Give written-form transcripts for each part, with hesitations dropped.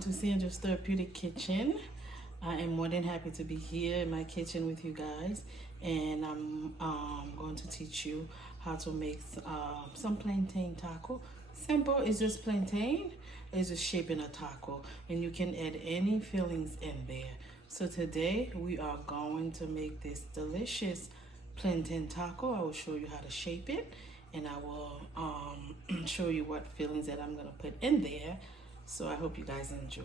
to Sandra's Therapeutic Kitchen. I am more than happy to be here in my kitchen with you guys, and I'm going to teach you how to make some plantain taco. Simple, it's just plantain, it's just shaping a taco, and you can add any fillings in there. So today we are going to make this delicious plantain taco. I will show you how to shape it, and I will show you what fillings that I'm gonna put in there. So I hope you guys enjoy.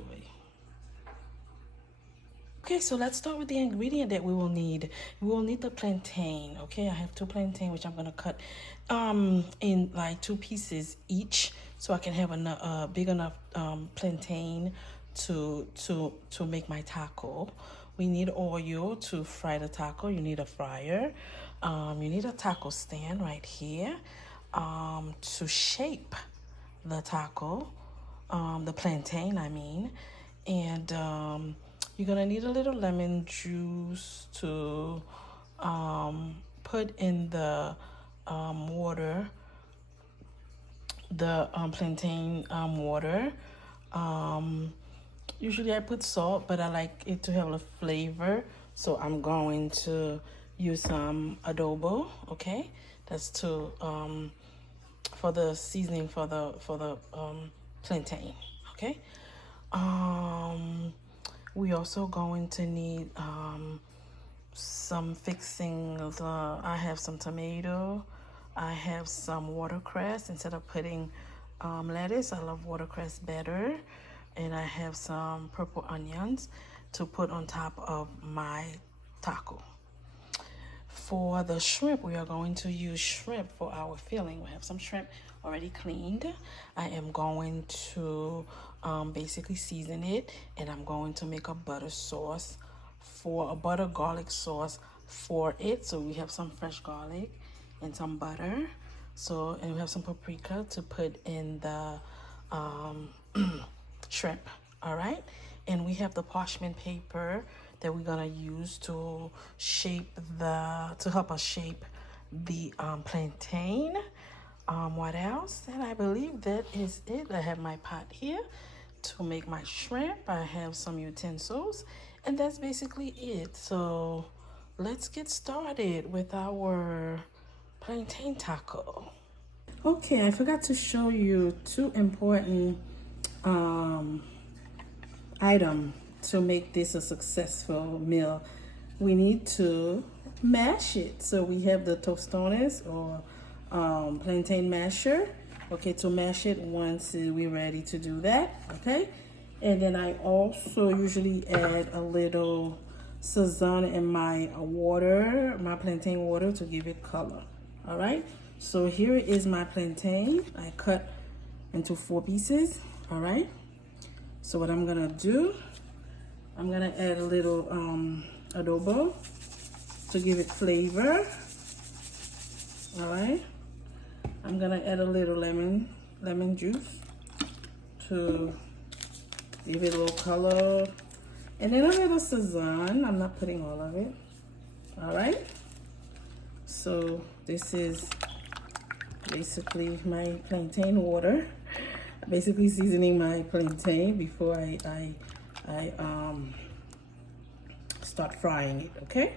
Okay, so let's start with the ingredient that we will need. We will need the plantain. Okay, I have 2 plantain, which I'm gonna cut in like 2 pieces each, so I can have a big enough plantain to make my taco. We need oil to fry the taco. You need a fryer. You need a taco stand right here to shape the taco, the plantain, I mean, and you're gonna need a little lemon juice to put in the water, the plantain water. Usually I put salt, but I like it to have a flavor, so I'm going to use some adobo. Okay, that's to for the seasoning for the plantain. Okay. We also going to need some fixings. I have some tomato. I have some watercress. Instead of putting lettuce, I love watercress better. And I have some purple onions to put on top of my taco. For the shrimp, we are going to use shrimp for our filling. We have some shrimp already cleaned. I am going to basically season it, and I'm going to make a butter sauce for a butter garlic sauce for it. So we have some fresh garlic and some butter. So, and we have some paprika to put in the shrimp. All right, and we have the parchment paper that we're gonna use to help us shape the plantain. What else? And I believe that is it. I have my pot here to make my shrimp. I have some utensils, and that's basically it. So let's get started with our plantain taco. Okay, I forgot to show you 2 important item to make this a successful meal. We need to mash it. So we have the tostones or plantain masher. Okay, to mash it once we're ready to do that. Okay, and then I also usually add a little Sazon in my water, my plantain water, to give it color. All right, so here is my plantain. I cut into 4 pieces. All right, so what I'm gonna do, I'm gonna add a little adobo to give it flavor. All right, I'm gonna add a little lemon juice to give it a little color, and then a little Sazon. I'm not putting all of it. All right, so this is basically my plantain water. Basically seasoning my plantain before I start frying it. Okay,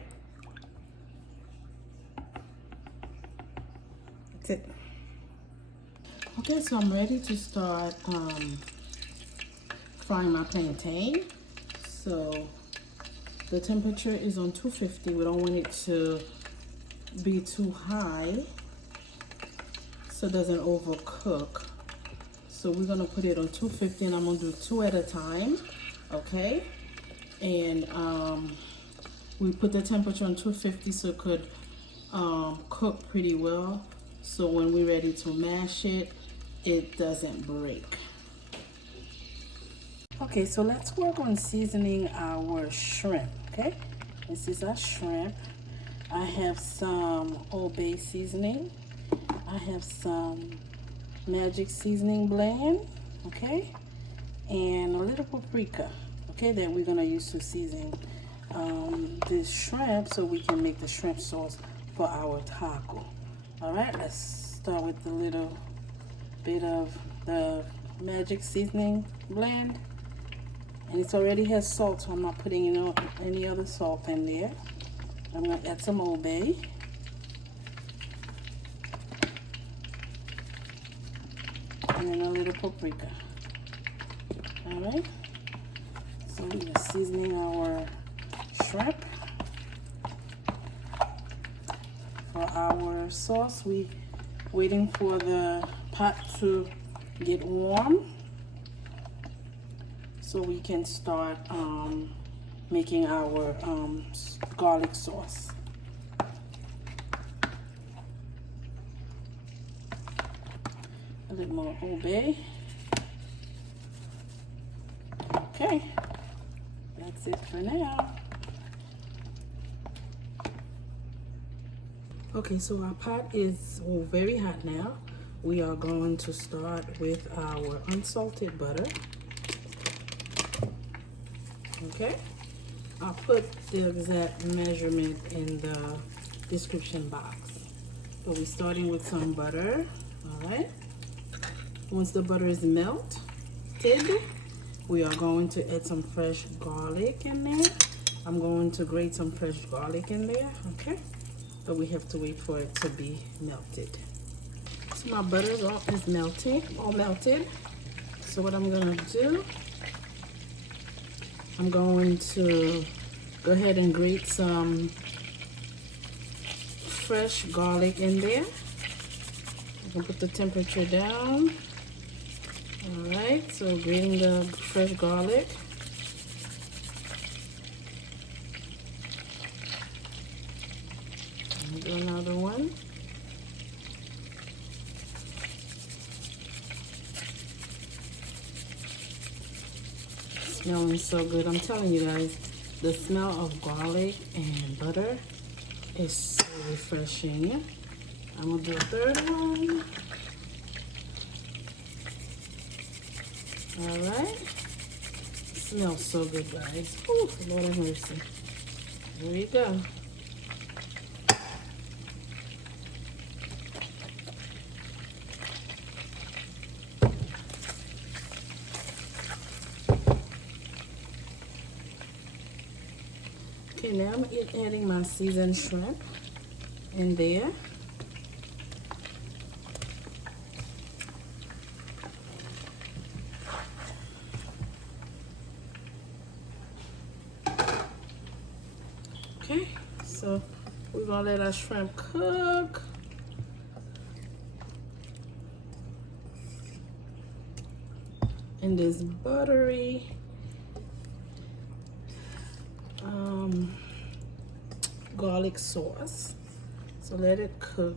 that's it. Okay, so I'm ready to start frying my plantain. So the temperature is on 250. We don't want it to be too high so it doesn't overcook. So we're gonna put it on 250, and I'm gonna do 2 at a time. Okay, and we put the temperature on 250 so it could cook pretty well, so when we're ready to mash it, it doesn't break. Okay, so let's work on seasoning our shrimp. Okay, this is our shrimp. I have some Old Bay seasoning. I have some magic seasoning blend, okay, and a little paprika, okay, that we're gonna use to season this shrimp so we can make the shrimp sauce for our taco. All right, let's start with a little bit of the magic seasoning blend. And it already has salt, so I'm not putting any other salt in there. I'm going to add some Old Bay. And then a little paprika. Alright. So we are seasoning our shrimp. For our sauce, we waiting for the pot to get warm so we can start making our garlic sauce. A little more Old Bay. Okay, that's it for now. Okay, so our pot is very hot now. We are going to start with our unsalted butter. Okay, I'll put the exact measurement in the description box. So we're starting with some butter. All right. Once the butter is melted, we are going to add some fresh garlic in there. I'm going to grate some fresh garlic in there. Okay. But we have to wait for it to be melted. So my butter is all melted. So what I'm gonna do, I'm going to go ahead and grate some fresh garlic in there. I can put the temperature down. All right, so grating the fresh garlic. Do another one. Smelling so good. I'm telling you guys, the smell of garlic and butter is so refreshing. I'm gonna do a third one. All right. Smells so good, guys. Ooh, Lord have mercy. There you go. Okay, now I'm adding my seasoned shrimp in there. Okay, so we're gonna let our shrimp cook. In this buttery garlic sauce. So let it cook.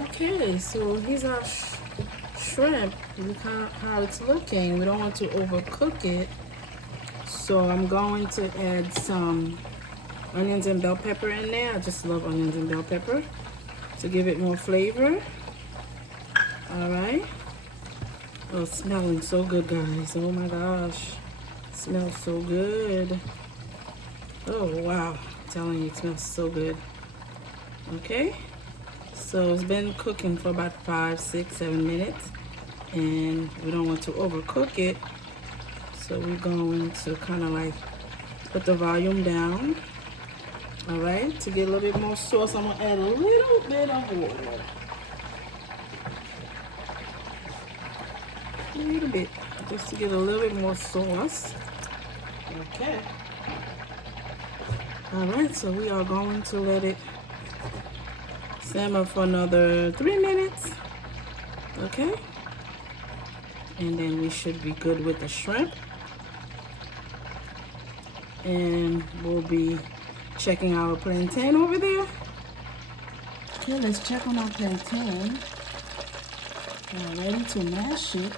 Okay, so here's our shrimp. Look how it's looking. We don't want to overcook it. So I'm going to add some onions and bell pepper in there. I just love onions and bell pepper to give it more flavor. All right. Oh, it's smelling so good, guys. Oh my gosh. It smells so good. Oh, wow. I'm telling you, it smells so good. Okay. So it's been cooking for about 5, 6, 7 minutes. And we don't want to overcook it. So we're going to kind of like put the volume down. All right. To get a little bit more sauce, I'm going to add a little bit of water. A little bit, just to get a little bit more sauce. Okay. All right, so we are going to let it simmer for another 3 minutes. Okay. And then we should be good with the shrimp. And we'll be checking our plantain over there. Okay, let's check on our plantain. We're ready to mash it.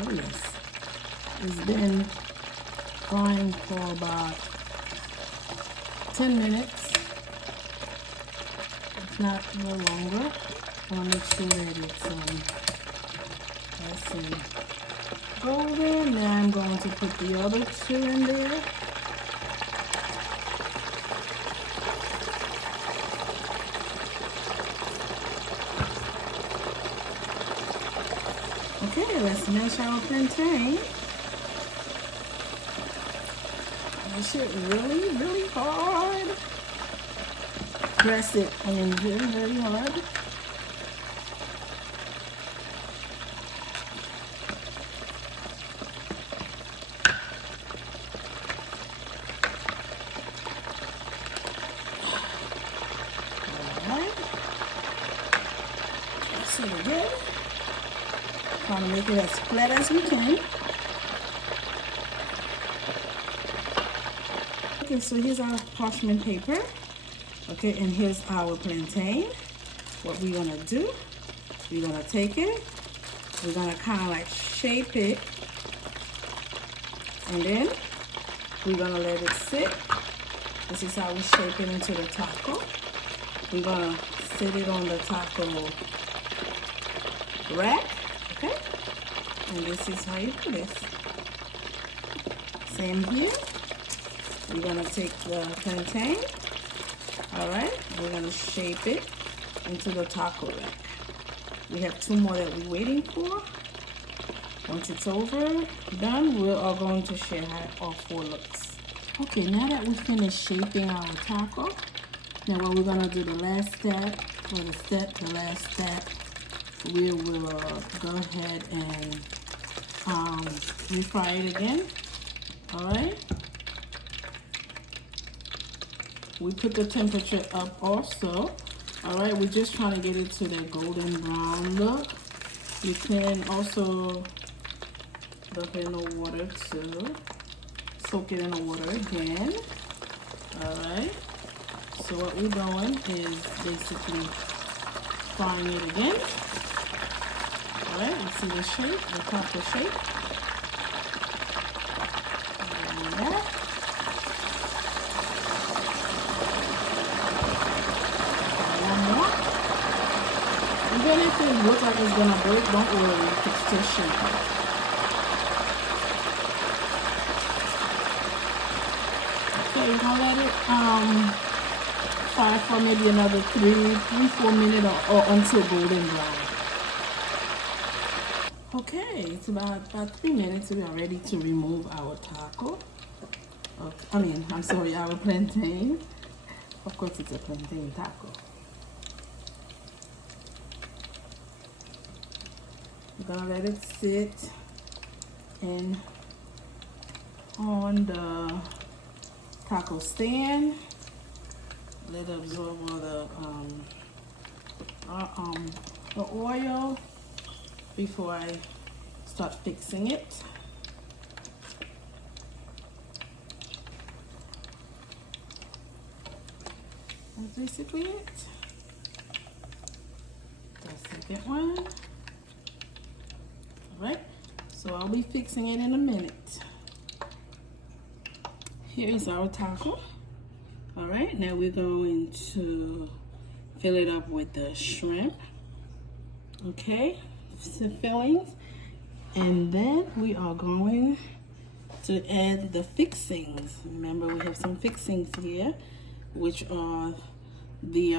Oh yes, it's been frying for about 10 minutes, if not no longer. I want to make sure that it's golden. Now I'm going to put the other 2 in there. Okay, let's mash our plantain. Mash it really, really hard. Press it, very, very hard. Alright. Press it again. Trying to make it as flat as we can. Okay, so here's our parchment paper. Okay, and here's our plantain. What we're gonna do, we're gonna take it, we're gonna kind of like shape it, and then we're gonna let it sit. This is how we shape it into the taco. We're gonna sit it on the taco rack, okay? And this is how you do this. Same here. We're gonna take the plantain, all right? We're gonna shape it into the taco rack. We have 2 more that we're waiting for. Once it's over, done, we are going to share how all 4 looks. Okay, now that we finished shaping our taco, now what we're gonna do, the last step, the last step, we will go ahead and refry it again, all right? We put the temperature up also. All right, we're just trying to get it to that golden brown look. You can also dump it in the water too. Soak it in the water again. All right. So what we're doing is basically frying it again. All right, you see the shape, the taco shape. And that. Even if it looks like it's gonna break, don't worry, it's still shaking. Okay, you're gonna let it fry for maybe another 3-4 minutes or until golden brown. Okay, it's about 3 minutes. We are ready to remove our taco. Okay, I'm sorry, our plantain. Of course, it's a plantain taco. We're gonna let it sit on the taco stand. Let it absorb all the oil before I start fixing it. That's basically it. The second one. Right, so I'll be fixing it in a minute. Here is our taco. All right, now we're going to fill it up with the shrimp. Okay, the fillings, and then we are going to add the fixings. Remember, we have some fixings here, which are the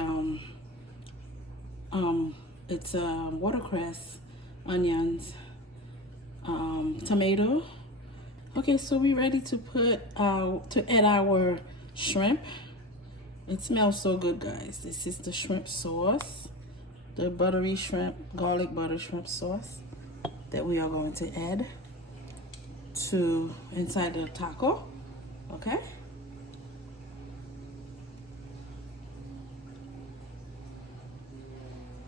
it's watercress, onions, tomato. Okay, so we're ready to add our shrimp. It smells so good, guys. This is the shrimp sauce, the buttery shrimp, garlic butter shrimp sauce that we are going to add to inside the taco. Okay.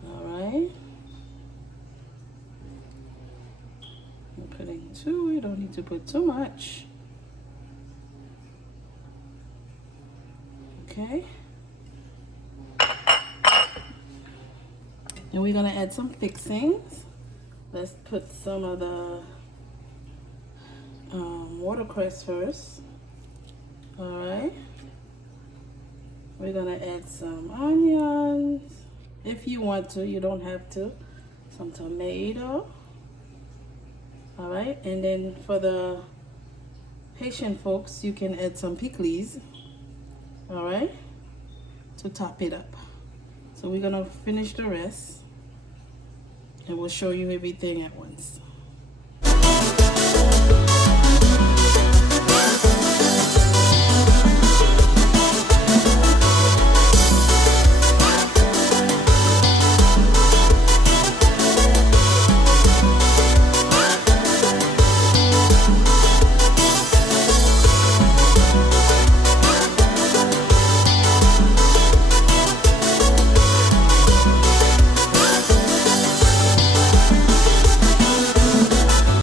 All right. We're putting 2. You don't need to put too much. Okay. And we're gonna add some fixings. Let's put some of the watercress first. All right. We're gonna add some onions. If you want to, you don't have to. Some tomato. All right, and then for the Haitian folks, you can add some pickles. All right, to top it up. So we're gonna finish the rest, and we'll show you everything at once.